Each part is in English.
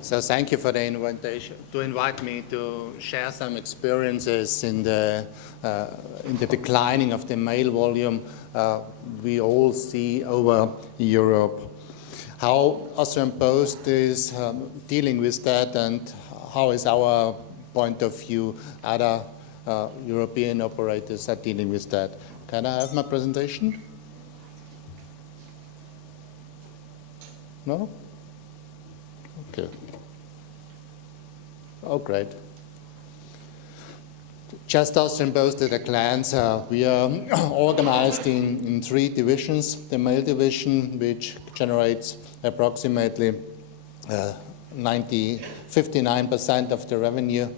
So thank you for the invitation to invite me to share some experiences in the declining of the mail volume we all see over Europe. How Austrian Post is dealing with that, and how is our point of view other European operators are dealing with that. Can I have my presentation? No? Okay. Oh, great. Just Austrian Post at a glance. We are organized in three divisions. The mail division, which generates approximately 59% of the revenue.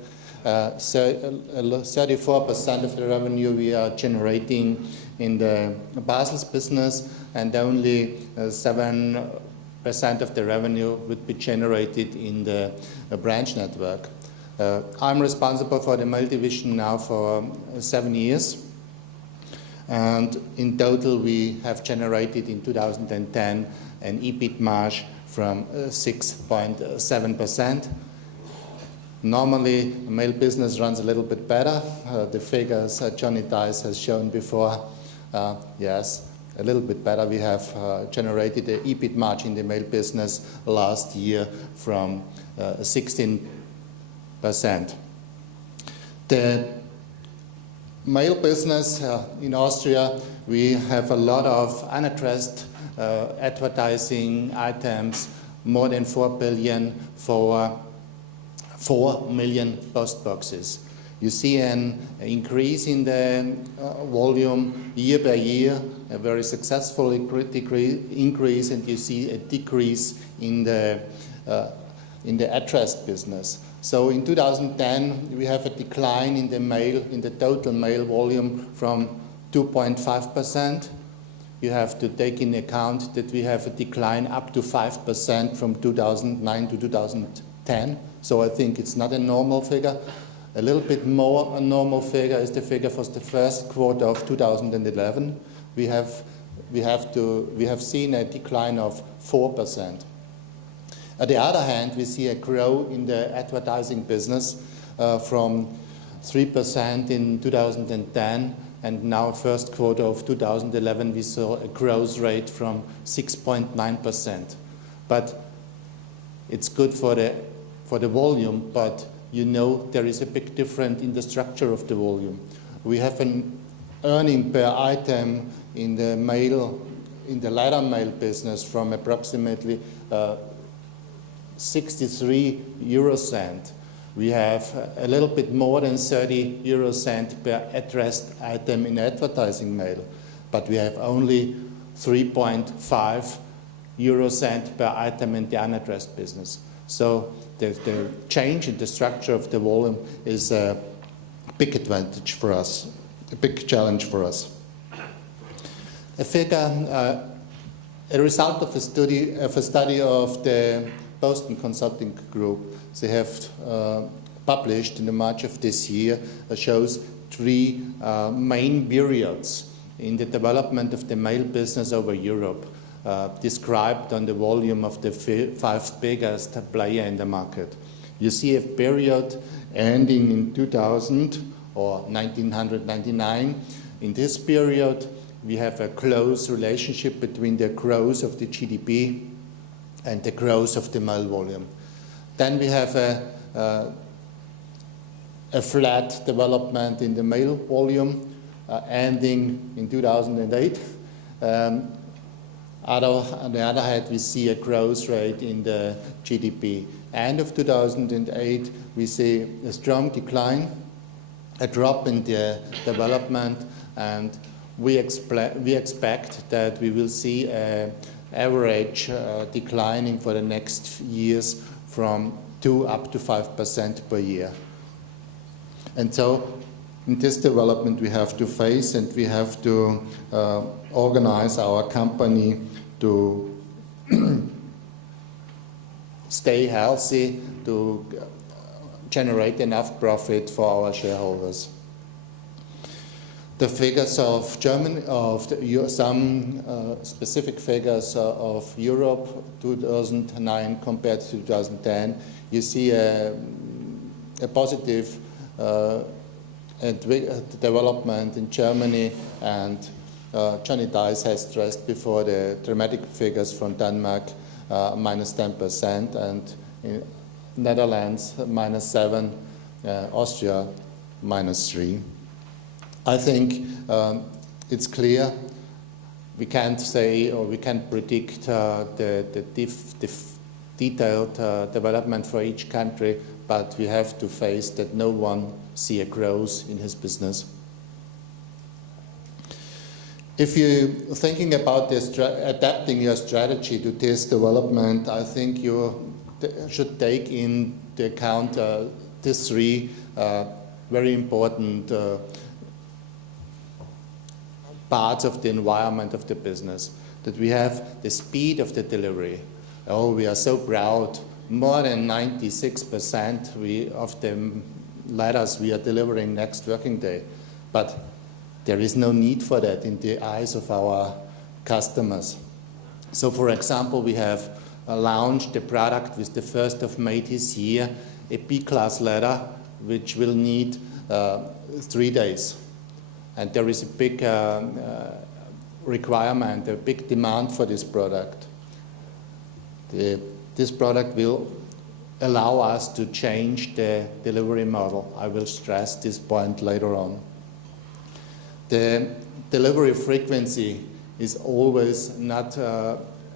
34% of the revenue we are generating in the parcels business, and only 7% of the revenue would be generated in the branch network. I'm responsible for the mail division now for 7 years, and in total we have generated in 2010 an EBIT margin from 6.7%. Normally, mail business runs a little bit better. The figures Johnny Dice has shown before, yes, a little bit better. We have generated an EBIT margin in the mail business last year from 16%. The mail business in Austria, we have a lot of unaddressed advertising items, more than 4 billion for 4 million post boxes. You see an increase in the volume year by year, a very successful increase, and you see a decrease in the addressed business. So in 2010 we have a decline in the total mail volume from 2.5%. You have to take into account that we have a decline up to 5% from 2009 to 2010. So I think it's not a normal figure. A little bit more a normal figure is the figure for the first quarter of 2011. We have seen a decline of 4%. On the other hand, we see a growth in the advertising business from 3% in 2010, and now first quarter of 2011 we saw a growth rate from 6.9%. But it's good for the volume, but you know there is a big difference in the structure of the volume. We have an earning per item in the letter mail business from approximately 63 euro cent. We have a little bit more than 30 euro cent per addressed item in advertising mail, but we have only 3.5 euro cent per item in the unaddressed business. So the change in the structure of the volume is a big advantage for us, a big challenge for us. A result of a study of the Boston Consulting Group. They have published in the March of this year shows 3 main periods in the development of the mail business over Europe, described on the volume of the 5 biggest player in the market. You see a period ending in 2000 or 1999. In this period, we have a close relationship between the growth of the GDP and the growth of the mail volume. Then we have a flat development in the mail volume ending in 2008. On the other hand, we see a growth rate in the GDP. End of 2008, we see a strong decline, a drop in the development, and we expect that we will see an average declining for the next years from 2 up to 5% per year. And so in this development we have to face, and we have to organize our company to stay healthy, to generate enough profit for our shareholders. The figures of Germany, some specific figures of Europe 2009 compared to 2010, you see a positive development in Germany, and Johnny Dice has stressed before the dramatic figures from Denmark, minus 10%, and in Netherlands, minus 7%, Austria, minus 3%. I think it's clear we can't say or we can't predict the detailed development for each country, but we have to face that no one see a growth in his business. If you're thinking about this, adapting your strategy to this development, I think you should take into account these three very important parts of the environment of the business. That we have the speed of the delivery. Oh, we are so proud. More than 96% of the letters we are delivering next working day. But there is no need for that in the eyes of our customers. So, for example, we have launched the product with the 1st of May this year, a B-class letter, which will need 3 days. And there is a big requirement, a big demand for this product. This product will allow us to change the delivery model. I will stress this point later on. The delivery frequency is always not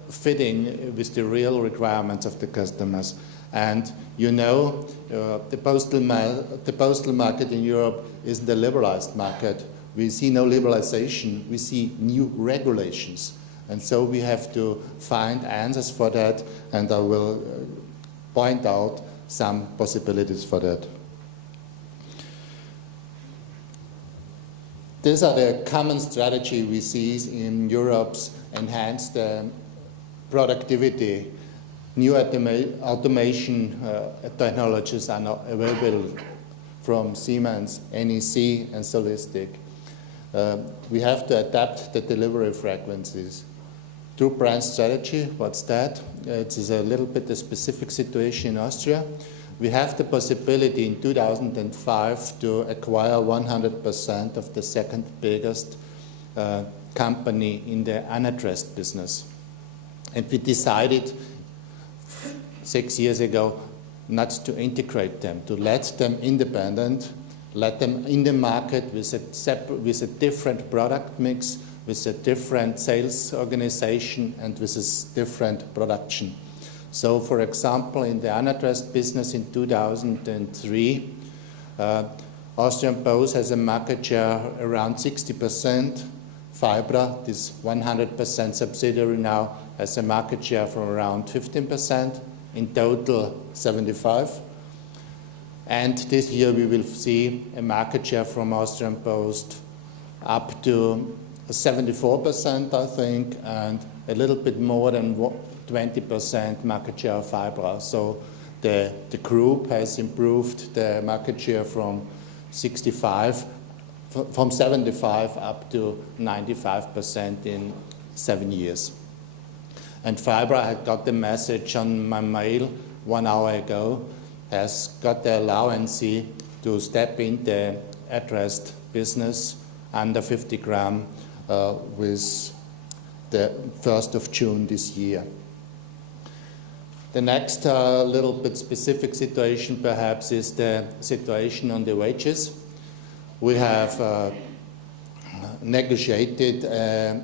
fitting with the real requirements of the customers. And you know, the postal market in Europe is the liberalized market. We see no liberalization, we see new regulations. And so we have to find answers for that, and I will point out some possibilities for that. These are the common strategy we see in Europe's enhanced productivity. New automation technologies are now available from Siemens, NEC, and Solistic. We have to adapt the delivery frequencies. Two-brand strategy, what's that? It is a little bit a specific situation in Austria. We have the possibility in 2005 to acquire 100% of the second biggest company in the unaddressed business. And we decided 6 years ago not to integrate them, to let them independent, let them in the market with a different product mix, with a different sales organization, and with a different production. So, for example, in the unaddressed business in 2003, Austrian Post has a market share around 60%. Fibra, this 100% subsidiary now, has a market share from around 15%. In total, 75%. And this year we will see a market share from Austrian Post up to 74%, I think, and a little bit more than 20% market share of Fibra. So the group has improved the market share from 75 up to 95% in 7 years. And Fibra had got the message on my mail 1 hour ago, has got the allowance to step in the addressed business under 50 gram with the 1st of June this year. The next little bit specific situation perhaps is the situation on the wages. We have negotiated a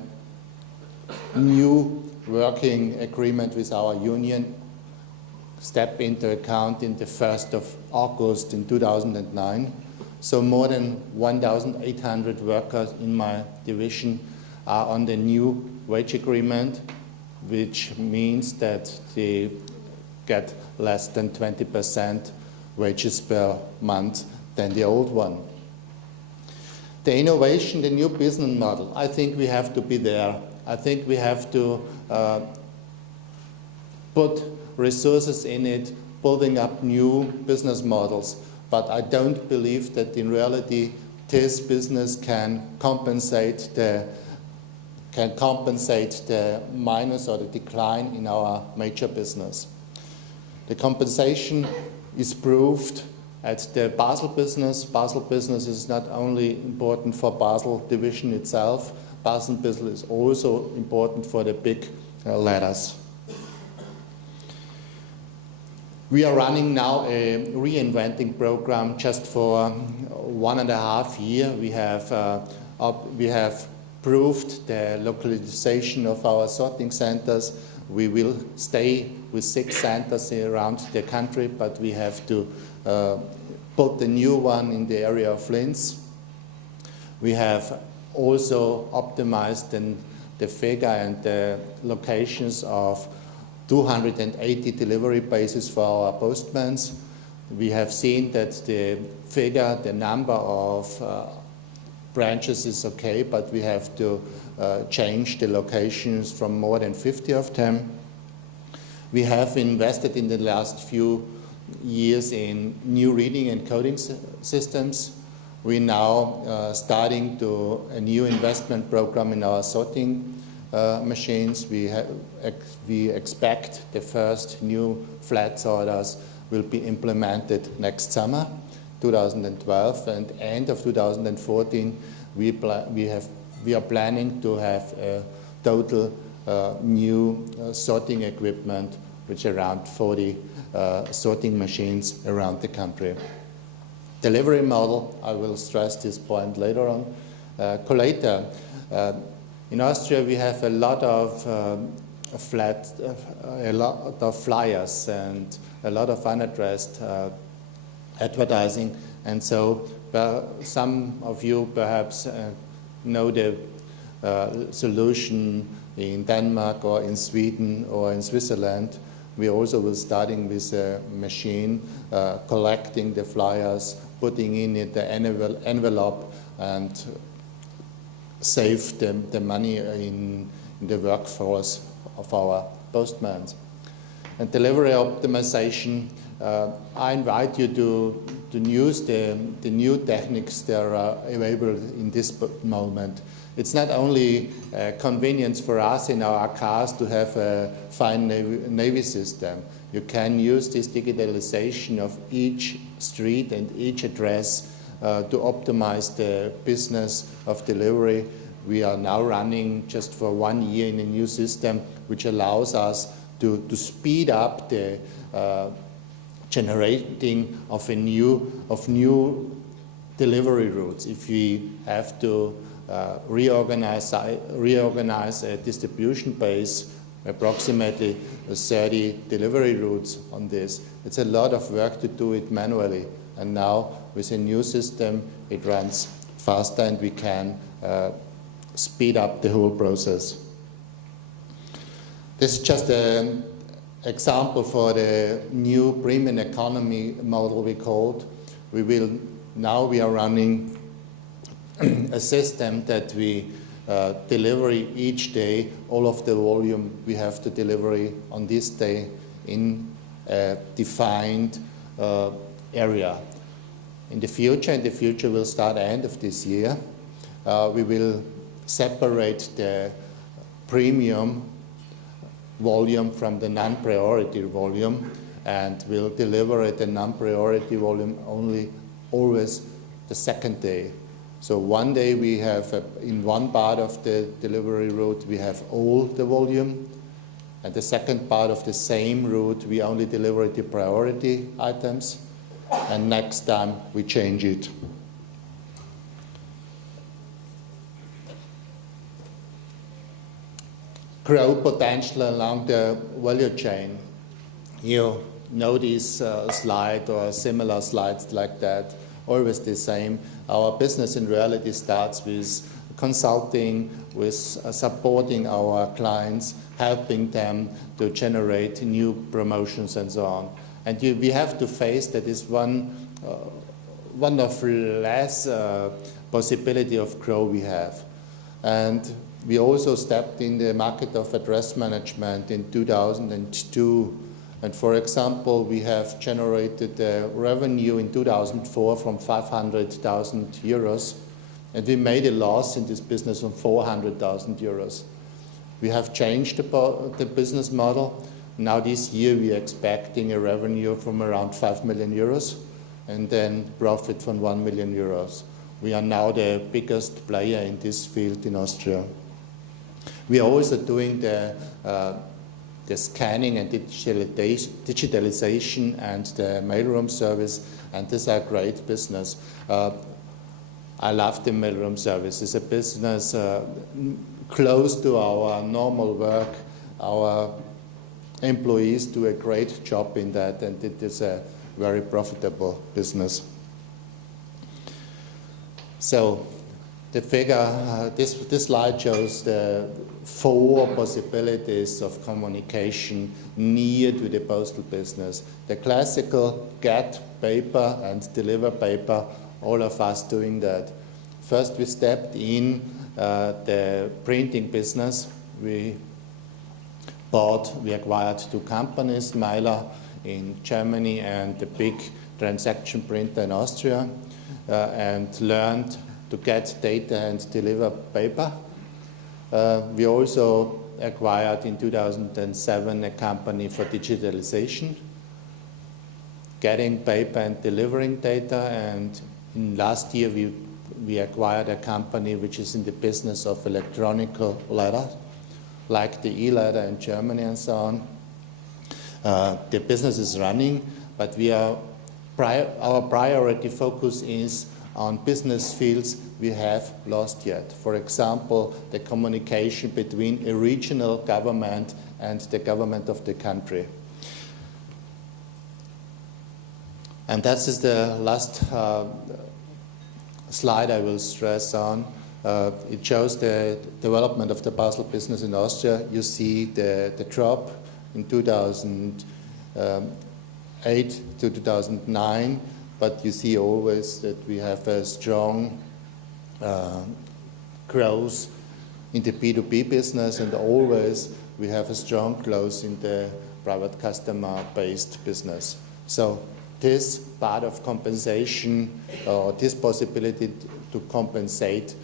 new working agreement with our union, step into account in the 1st of August in 2009. So more than 1,800 workers in my division are on the new wage agreement, which means that they get less than 20% wages per month than the old one. The innovation, the new business model, I think we have to be there. I think we have to put resources in it, building up new business models. But I don't believe that in reality this business can compensate the minus or the decline in our major business. The compensation is proved at the Basel business. Basel business is not only important for Basel division itself, Basel business is also important for the big ladders. We are running now a reinventing program just for 1.5 years. We have proved the localization of our sorting centers. We will stay with 6 centers around the country, but we have to put a new one in the area of Linz. We have also optimized the figure and the locations of 280 delivery bases for our postmans. We have seen that the figure, the number of branches is okay, but we have to change the locations from more than 50 of them. We have invested in the last few years in new reading and coding systems. We're now starting a new investment program in our sorting machines. We expect the first new flat sorters will be implemented next summer, 2012, and end of 2014 we are planning to have a total new sorting equipment, which around 40 sorting machines around the country. Delivery model, I will stress this point later on. Collator. In Austria, we have a lot of flyers and a lot of unaddressed advertising, and so some of you perhaps know the solution in Denmark or in Sweden or in Switzerland. We also will starting with a machine collecting the flyers, putting in the envelope, and save the money in the workforce of our postmen. And delivery optimization, I invite you to use the new techniques that are available in this moment. It's not only convenience for us in our cars to have a fine navy system. You can use this digitalization of each street and each address to optimize the business of delivery. We are now running just for 1 year in a new system, which allows us to speed up the generating of new delivery routes. If we have to reorganize a distribution base, approximately 30 delivery routes on this, it's a lot of work to do it manually. And now with a new system, it runs faster and we can speed up the whole process. This is just an example for the new premium economy model we called. Now we are running a system that we deliver each day all of the volume we have to deliver on this day in a defined area. In the future will start end of this year. We will separate the premium volume from the non-priority volume, and will deliver the non-priority volume always the second day. So one day we have, in one part of the delivery route, we have all the volume, and the second part of the same route, we only deliver the priority items, and next time we change it. Grow potential along the value chain. You know this slide or similar slides like that, always the same. Our business in reality starts with consulting, with supporting our clients, helping them to generate new promotions and so on. And we have to face that is one of less possibility of growth we have. And we also stepped in the market of address management in 2002, And for example, we have generated revenue in 2004 from 500,000 euros, and we made a loss in this business of 400,000 euros. We have changed the business model. Now this year we are expecting a revenue from around 5 million euros and then profit from 1 million euros. We are now the biggest player in this field in Austria. We are also doing the scanning and digitalization and the mailroom service, and this is a great business. I love the mailroom service. It's a business close to our normal work. Our employees do a great job in that, and it is a very profitable business. So the figure, this slide shows the 4 possibilities of communication near to the postal business. The classical get paper and deliver paper, all of us doing that. First we stepped in the printing business. We acquired 2 companies, Myler in Germany and the big transaction printer in Austria, and learned to get data and deliver paper. We also acquired in 2007 a company for digitalization, getting paper and delivering data, and in last year we acquired a company which is in the business of electronic letter, like the e-letter in Germany and so on. The business is running, but our priority focus is on business fields we have lost yet. For example, the communication between a regional government and the government of the country. And that is the last slide I will stress on. It shows the development of the parcel business in Austria. You see the drop in 2008 to 2009, but you see always that we have a strong growth in the B2B business, and always we have a strong growth in the private customer-based business. So this part of compensation, or this possibility to compensate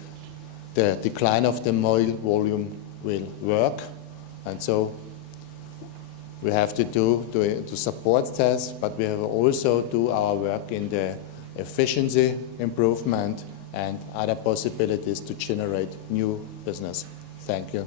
the decline of the mail volume will work, and so we have to support that, but we have also do our work in the efficiency improvement and other possibilities to generate new business. Thank you.